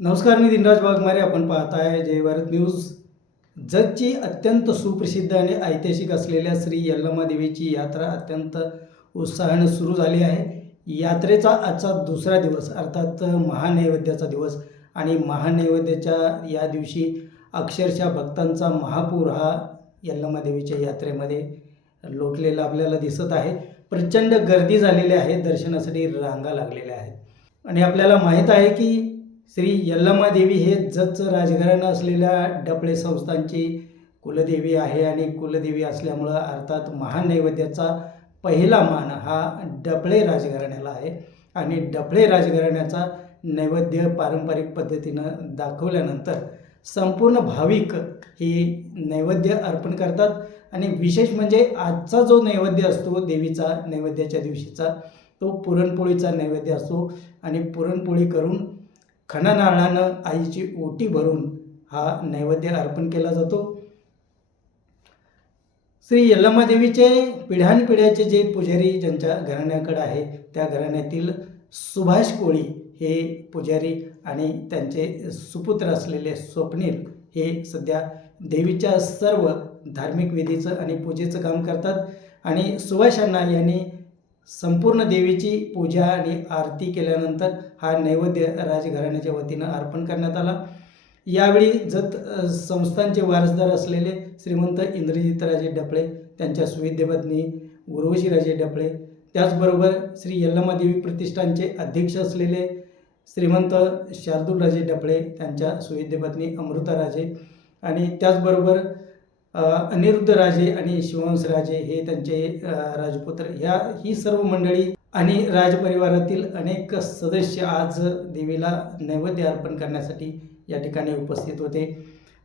नमस्कार, मी दिनराज वाघमारे. आपण पाहत आहे जय भारत न्यूज. जगची अत्यंत सुप्रसिद्ध आणि ऐतिहासिक असलेल्या श्री यल्लमा देवीची यात्रा अत्यंत उत्साहाने सुरू झाली आहे. यात्रेचा आजचा दुसरा दिवस अर्थात महानैवेद्याचा दिवस आणि महानैवेद्याच्या या दिवशी अक्षरशः भक्तांचा महापूर हा यल्लमा देवीच्या यात्रेमध्ये लोटलेला आपल्याला दिसत आहे. प्रचंड गर्दी झालेली आहे, दर्शनासाठी रांगा लागलेल्या आहेत आणि आपल्याला माहीत आहे की श्री यल्लमा देवी हे जतचं राजघराणं असलेल्या डफळे संस्थांची कुलदेवी आहे आणि कुलदेवी असल्यामुळं अर्थात महानैवेद्याचा पहिला मान हा डफळे राजघराण्याला आहे आणि डफळे राजघराण्याचा नैवेद्य पारंपरिक पद्धतीनं दाखवल्यानंतर संपूर्ण भाविक ही नैवेद्य अर्पण करतात. आणि विशेष म्हणजे आजचा जो नैवेद्य असतो देवीचा नैवेद्याच्या दिवशीचा तो पुरणपोळीचा नैवेद्य असतो आणि पुरणपोळी करून खणा नारळानं आईची ओटी भरून हा नैवेद्य अर्पण केला जातो. श्री यल्लमा देवीचे पिढ्यानपिढ्याचे जे पुजारी ज्यांच्या घराण्याकडे आहे त्या घराण्यातील सुभाष कोळी हे पुजारी आणि त्यांचे सुपुत्र असलेले स्वप्नील हे सध्या देवीच्या सर्व धार्मिक विधीचं आणि पूजेचं काम करतात. आणि सुभाषांना यांनी संपूर्ण देवीची पूजा आणि आरती केल्यानंतर हा नैवेद्य राजघराण्याच्या वतीनं अर्पण करण्यात आला. यावेळी जत संस्थांचे वारसदार असलेले श्रीमंत इंद्रजितराजे डफळे, त्यांच्या सुविद्यपत्नी उर्वशीराजे डफळे, त्याचबरोबर श्री यल्लमा देवी प्रतिष्ठानचे अध्यक्ष असलेले श्रीमंत शार्दूलराजे डफळे, त्यांच्या सुविद्यपत्नी अमृताराजे आणि त्याचबरोबर अनिरुद्धराजे आणि शिवहंसराजे हे त्यांचे राजपुत्र, ही सर्व मंडळी आणि राजपरिवारातील अनेक सदस्य आज देवीला नैवेद्य अर्पण करण्यासाठी या ठिकाणी उपस्थित होते.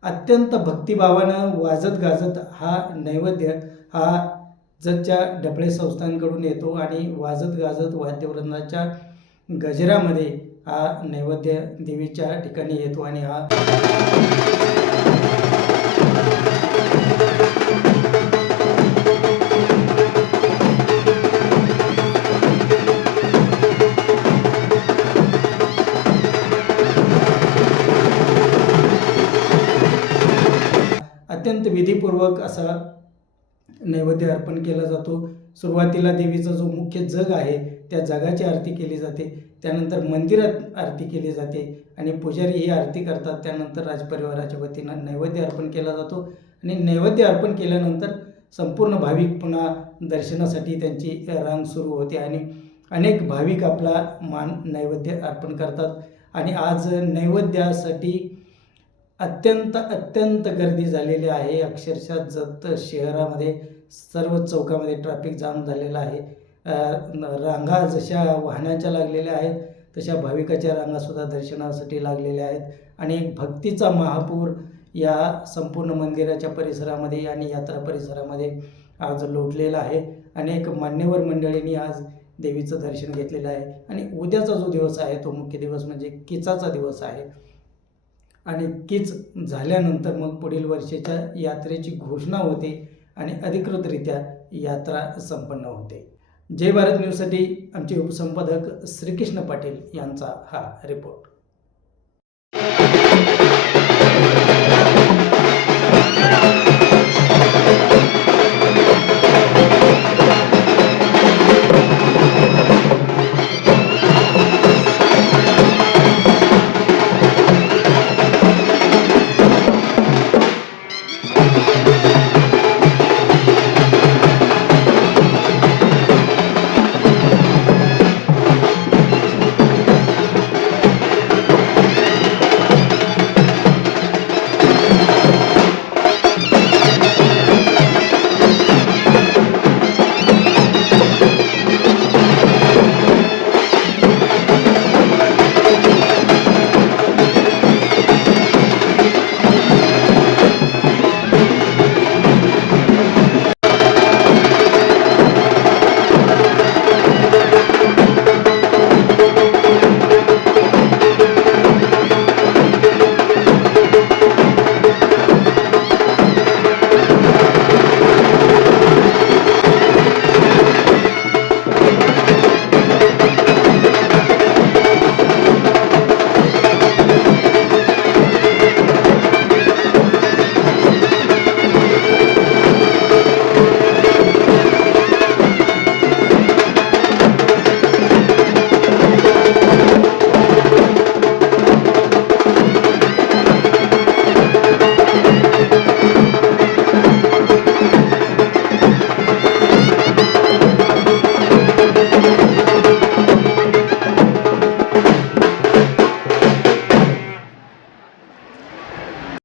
अत्यंत भक्तिभावानं वाजत गाजत हा नैवेद्य हा जतच्या डफळे संस्थांकडून येतो आणि वाजत गाजत वाद्यवृंदाच्या गजरामध्ये हा नैवेद्य देवीच्या ठिकाणी येतो आणि हा अत्यंत विधीपूर्वक असा नैवेद्य अर्पण केला जातो. सुरुवातीला देवीचा जो मुख्य जग आहे त्या जगाची आरती केली जाते, त्यानंतर मंदिरात आरती केली जाते आणि पुजारी ही आरती करतात. त्यानंतर राजपरिवाराच्या वतीनं नैवेद्य अर्पण केला जातो आणि नैवेद्य अर्पण केल्यानंतर संपूर्ण भाविक पुन्हा दर्शनासाठी त्यांची रांग सुरू होते आणि अनेक भाविक आपला मान नैवेद्य अर्पण करतात. आणि आज नैवेद्यासाठी अत्यंत गर्दी झालेली आहे. अक्षरशः जत शहरामध्ये सर्व चौकामध्ये ट्रॅफिक जाम झालेला आहे. रांगा जशा वाहनाच्या लागलेल्या आहेत तशा भाविकाच्या रांगासुद्धा दर्शनासाठी लागलेल्या आहेत आणि एक भक्तीचा महापूर या संपूर्ण मंदिराच्या परिसरामध्ये आणि यात्रा परिसरामध्ये आज लोटलेला आहे. अनेक मान्यवर मंडळींनी आज देवीचं दर्शन घेतलेलं आहे आणि उद्याचा जो दिवस आहे तो मुख्य दिवस म्हणजे किचाचा दिवस आहे आणि कीच झाल्यानंतर मग पुढील वर्षाच्या यात्रेची घोषणा होते आणि अधिकृतरित्या यात्रा संपन्न होते. जय भारत न्यूजसाठी आमचे उपसंपादक श्रीकृष्ण पाटील यांचा हा रिपोर्ट.